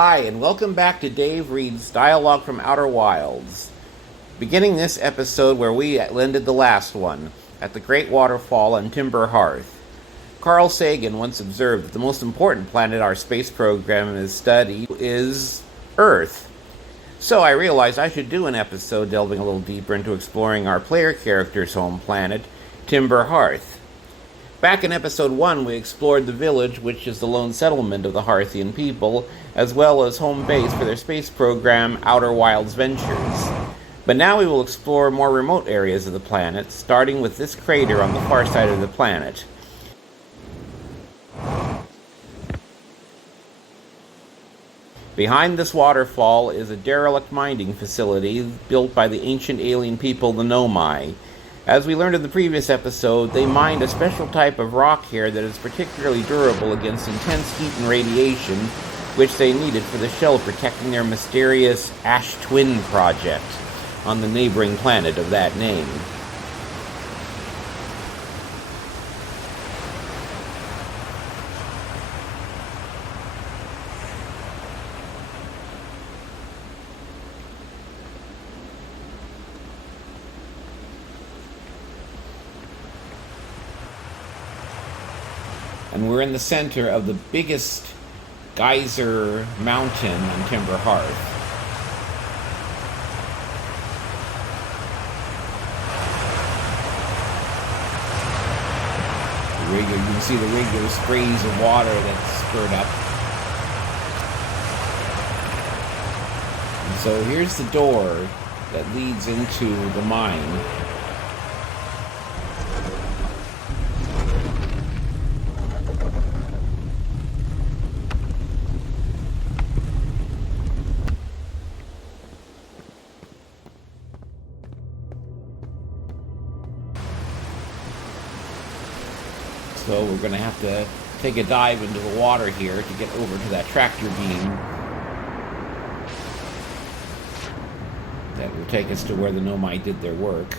Hi, and welcome back to Dave Reed's Dialogue from Outer Wilds. Beginning this episode where we ended the last one, at the Great Waterfall on Timber Hearth. Carl Sagan once observed that the most important planet our space program has studied is Earth. So I realized I should do an episode delving a little deeper into exploring our player character's home planet, Timber Hearth. Back in episode 1, we explored the village, which is the lone settlement of the Hearthian people, as well as home base for their space program, Outer Wilds Ventures. But now we will explore more remote areas of the planet, starting with this crater on the far side of the planet. Behind this waterfall is a derelict mining facility built by the ancient alien people, the Nomai. As we learned in the previous episode, they mined a special type of rock here that is particularly durable against intense heat and radiation, which they needed for the shell protecting their mysterious Ash Twin project on the neighboring planet of that name. And we're in the center of the biggest geyser mountain on Timber Hearth. You can see the regular sprays of water that spurt up. And so here's the door that leads into the mine. So we're going to have to take a dive into the water here to get over to that tractor beam that will take us to where the Nomai did their work.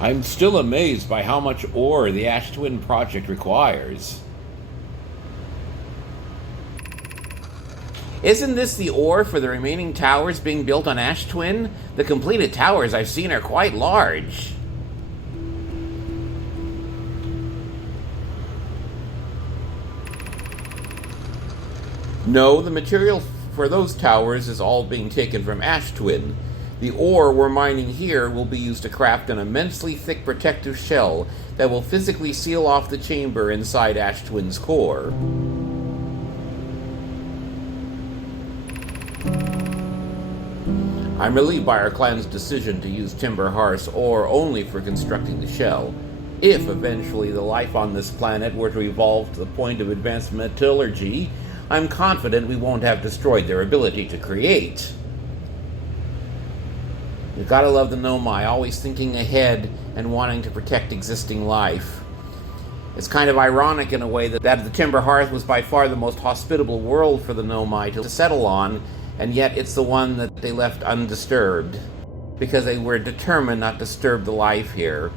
I'm still amazed by how much ore the Ash Twin project requires. Isn't this the ore for the remaining towers being built on Ash Twin? The completed towers I've seen are quite large. No, the material for those towers is all being taken from Ash Twin. The ore we're mining here will be used to craft an immensely thick protective shell that will physically seal off the chamber inside Ash Twin's core. I'm relieved by our clan's decision to use Timber Hearth's ore only for constructing the shell. If eventually the life on this planet were to evolve to the point of advanced metallurgy, I'm confident we won't have destroyed their ability to create. You gotta love the Nomai, always thinking ahead and wanting to protect existing life. It's kind of ironic in a way that the Timber Hearth was by far the most hospitable world for the Nomai to settle on, and yet it's the one that they left undisturbed, because they were determined not to disturb the life here.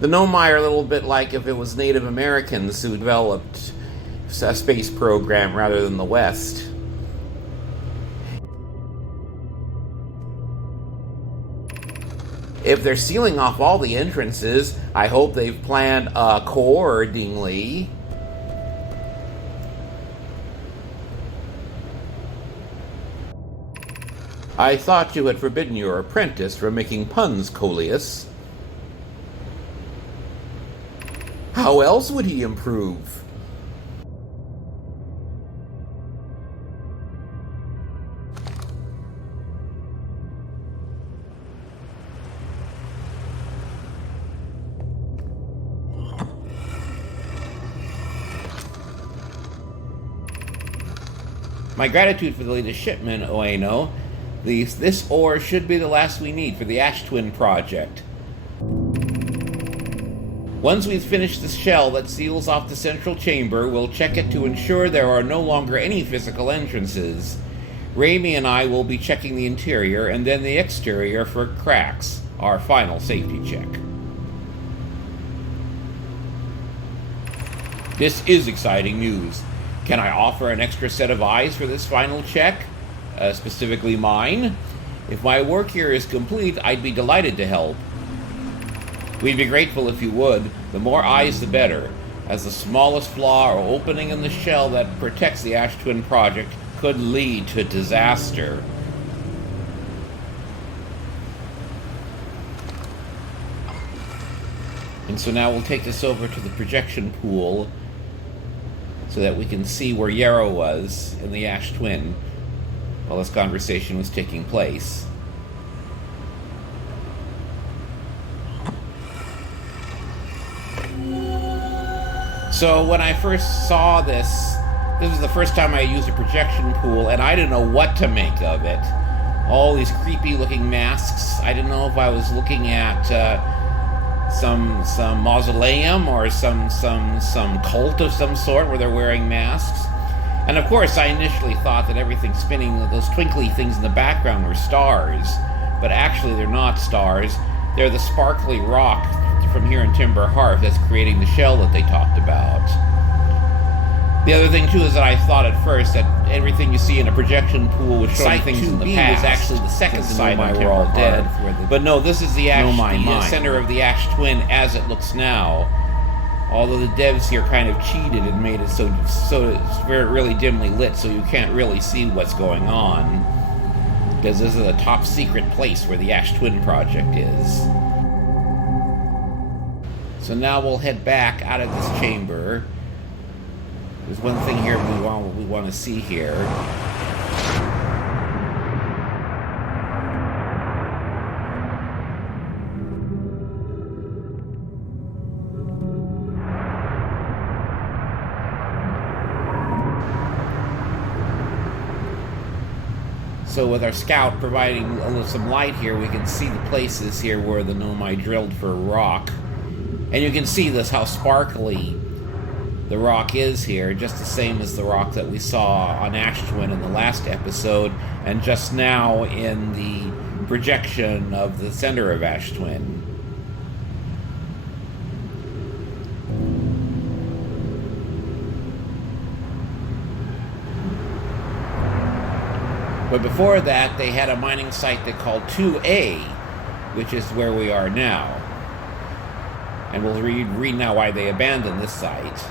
The Nomai are a little bit like if it was Native Americans who developed a space program rather than the West. If they're sealing off all the entrances, I hope they've planned accordingly. I thought you had forbidden your apprentice from making puns, Coleus. How else would he improve? My gratitude for the latest shipment, Oeno. This ore should be the last we need for the Ash Twin project. Once we've finished the shell that seals off the central chamber, we'll check it to ensure there are no longer any physical entrances. Raimi and I will be checking the interior and then the exterior for cracks, our final safety check. This is exciting news. Can I offer an extra set of eyes for this final check? Specifically mine? If my work here is complete, I'd be delighted to help. We'd be grateful if you would. The more eyes, the better, as the smallest flaw or opening in the shell that protects the Ash Twin project could lead to disaster. And so now we'll take this over to the projection pool so that we can see where Yarrow was in the Ash Twin while this conversation was taking place. So when I first saw this was the first time I used a projection pool, and I didn't know what to make of it. All these creepy-looking masks. I didn't know if I was looking at some mausoleum or some cult of some sort where they're wearing masks. And of course, I initially thought that everything spinning, those twinkly things in the background, were stars. But actually, they're not stars. They're the sparkly rock from here in Timber Hearth that's creating the shell that they talked about. The other thing, too, is that I thought at first that everything you see in a projection pool was showing things in the past. Was actually the second side of Timber Hearth. But no, this is the center of the Ash Twin as it looks now. Although the devs here kind of cheated and made it so it's very really dimly lit, so you can't really see what's going on. Because this is a top secret place where the Ash Twin project is. So now we'll head back out of this chamber. There's one thing here we want to see here. So with our scout providing some light here, we can see the places here where the Nomai drilled for rock. And you can see this, how sparkly the rock is here, just the same as the rock that we saw on Ash Twin in the last episode, and just now in the projection of the center of Ash Twin. But before that, they had a mining site they called 2A, which is where we are now. And we'll read now why they abandoned this site.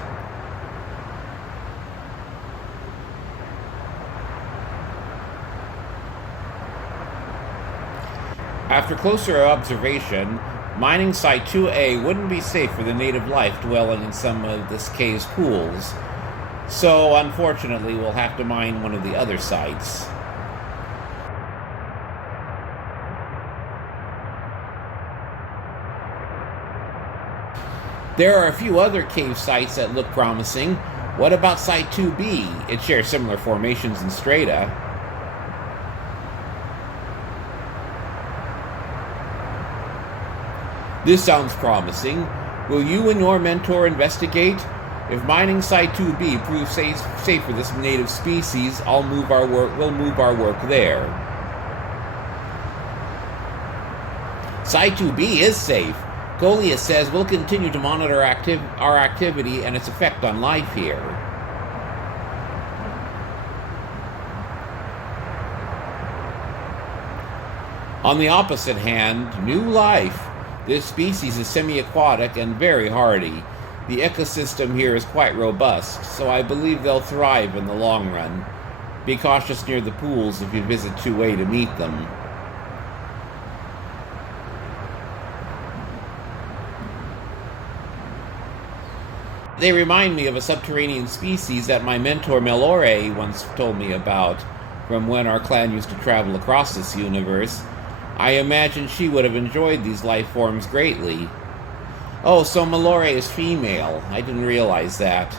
After closer observation, mining site 2A wouldn't be safe for the native life dwelling in some of this cave's pools. So, unfortunately, we'll have to mine one of the other sites. There are a few other cave sites that look promising. What about Site 2B? It shares similar formations and strata. This sounds promising. Will you and your mentor investigate? If mining Site 2B proves safe for this native species, we'll move our work there. Site 2B is safe. Goliath says we'll continue to monitor our activity and its effect on life here. On the opposite hand, new life. This species is semi-aquatic and very hardy. The ecosystem here is quite robust, so I believe they'll thrive in the long run. Be cautious near the pools if you visit 2A to meet them. They remind me of a subterranean species that my mentor Melore once told me about, from when our clan used to travel across this universe. I imagine she would have enjoyed these life forms greatly. Oh, so Melore is female. I didn't realize that.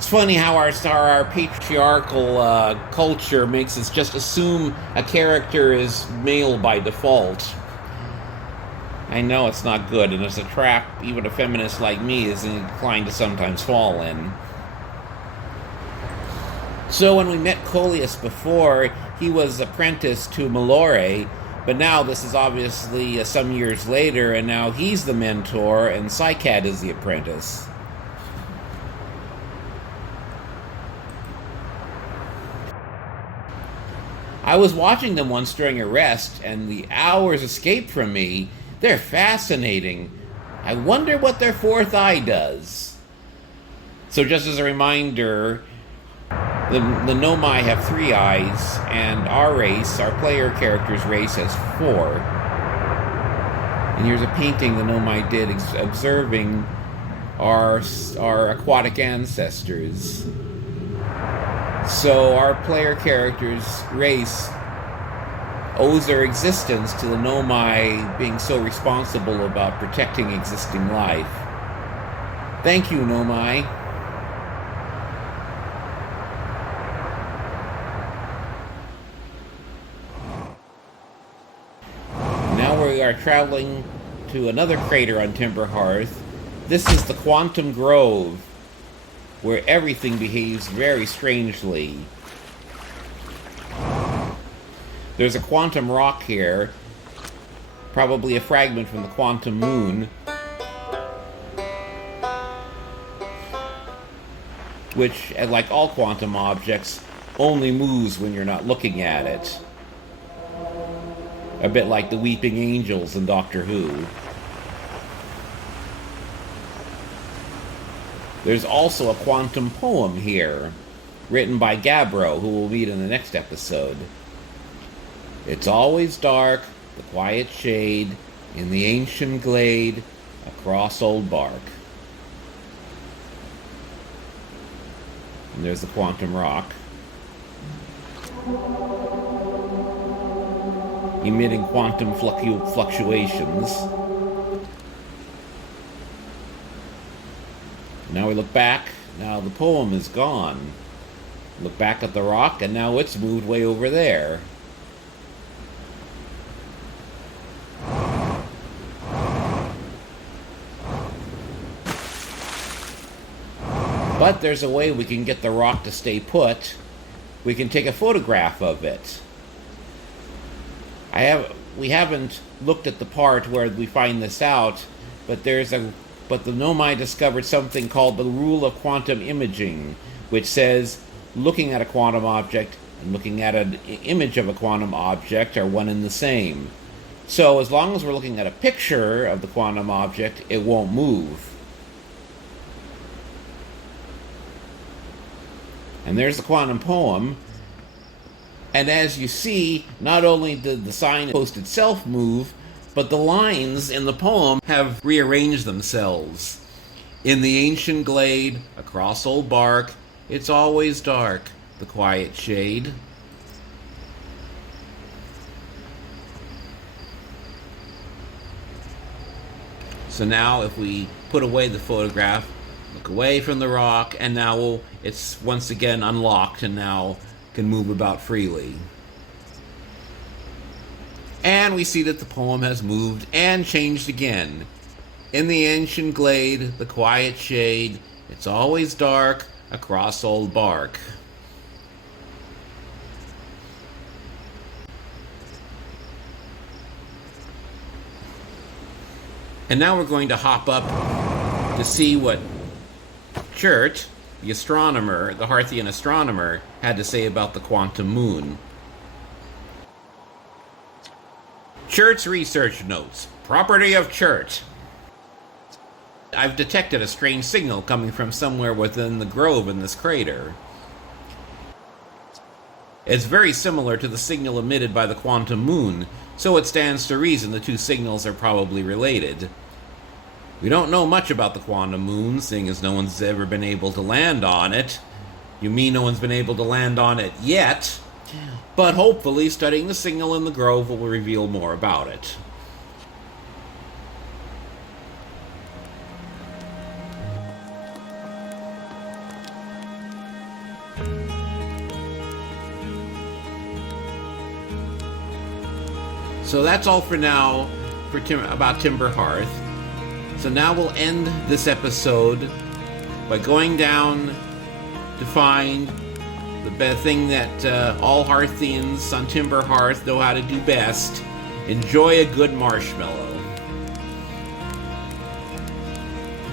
It's funny how our patriarchal culture makes us just assume a character is male by default. I know it's not good, and it's a trap even a feminist like me is inclined to sometimes fall in. So when we met Coleus before, he was apprenticed to Malore, but now this is obviously some years later, and now he's the mentor, and Psycat is the apprentice. I was watching them once during a rest, and the hours escaped from me. They're fascinating. I wonder what their fourth eye does. So just as a reminder, the Nomai have 3 eyes, and our race, our player character's race, has 4. And here's a painting the Nomai did observing our aquatic ancestors. So our player character's race owes their existence to the Nomai being so responsible about protecting existing life. Thank you, Nomai. Now we are traveling to another crater on Timber Hearth. This is the Quantum Grove, where everything behaves very strangely. There's a quantum rock here, probably a fragment from the quantum moon, which, like all quantum objects, only moves when you're not looking at it. A bit like the weeping angels in Doctor Who. There's also a quantum poem here, written by Gabbro, who we'll meet in the next episode. It's always dark, the quiet shade, in the ancient glade, across old bark. And there's the quantum rock, emitting quantum fluctuations. Now we look back, now the poem is gone. Look back at the rock, and now it's moved way over there. But there's a way we can get the rock to stay put. We can take a photograph of it. We haven't looked at the part where we find this out, but the Nomai discovered something called the rule of quantum imaging, which says looking at a quantum object and looking at an image of a quantum object are one and the same. So as long as we're looking at a picture of the quantum object, it won't move. And there's the quantum poem. And as you see, not only did the sign post itself move, but the lines in the poem have rearranged themselves. In the ancient glade, across old bark, it's always dark, the quiet shade. So now if we put away the photograph, look away from the rock, and now it's once again unlocked and now can move about freely. And we see that the poem has moved and changed again. In the ancient glade, the quiet shade, it's always dark, across old bark. And now we're going to hop up to see what Chert, the astronomer, the Hearthian astronomer, had to say about the quantum moon. Chert's research notes. Property of Chert. I've detected a strange signal coming from somewhere within the grove in this crater. It's very similar to the signal emitted by the quantum moon, so it stands to reason the two signals are probably related. We don't know much about the quantum moon, seeing as no one's ever been able to land on it. You mean no one's been able to land on it yet? But hopefully studying the signal in the grove will reveal more about it. So that's all for now about Timber Hearth. So now we'll end this episode by going down to find the thing that all Hearthians on Timber Hearth know how to do best. Enjoy a good marshmallow.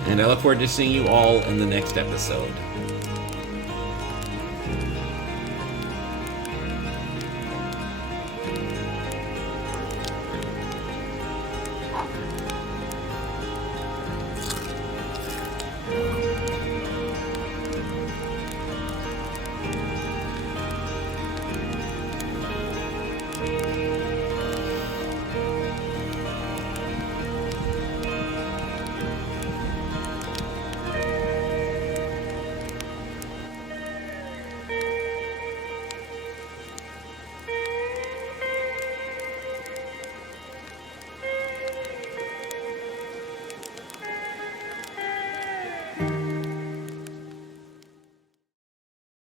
And I look forward to seeing you all in the next episode.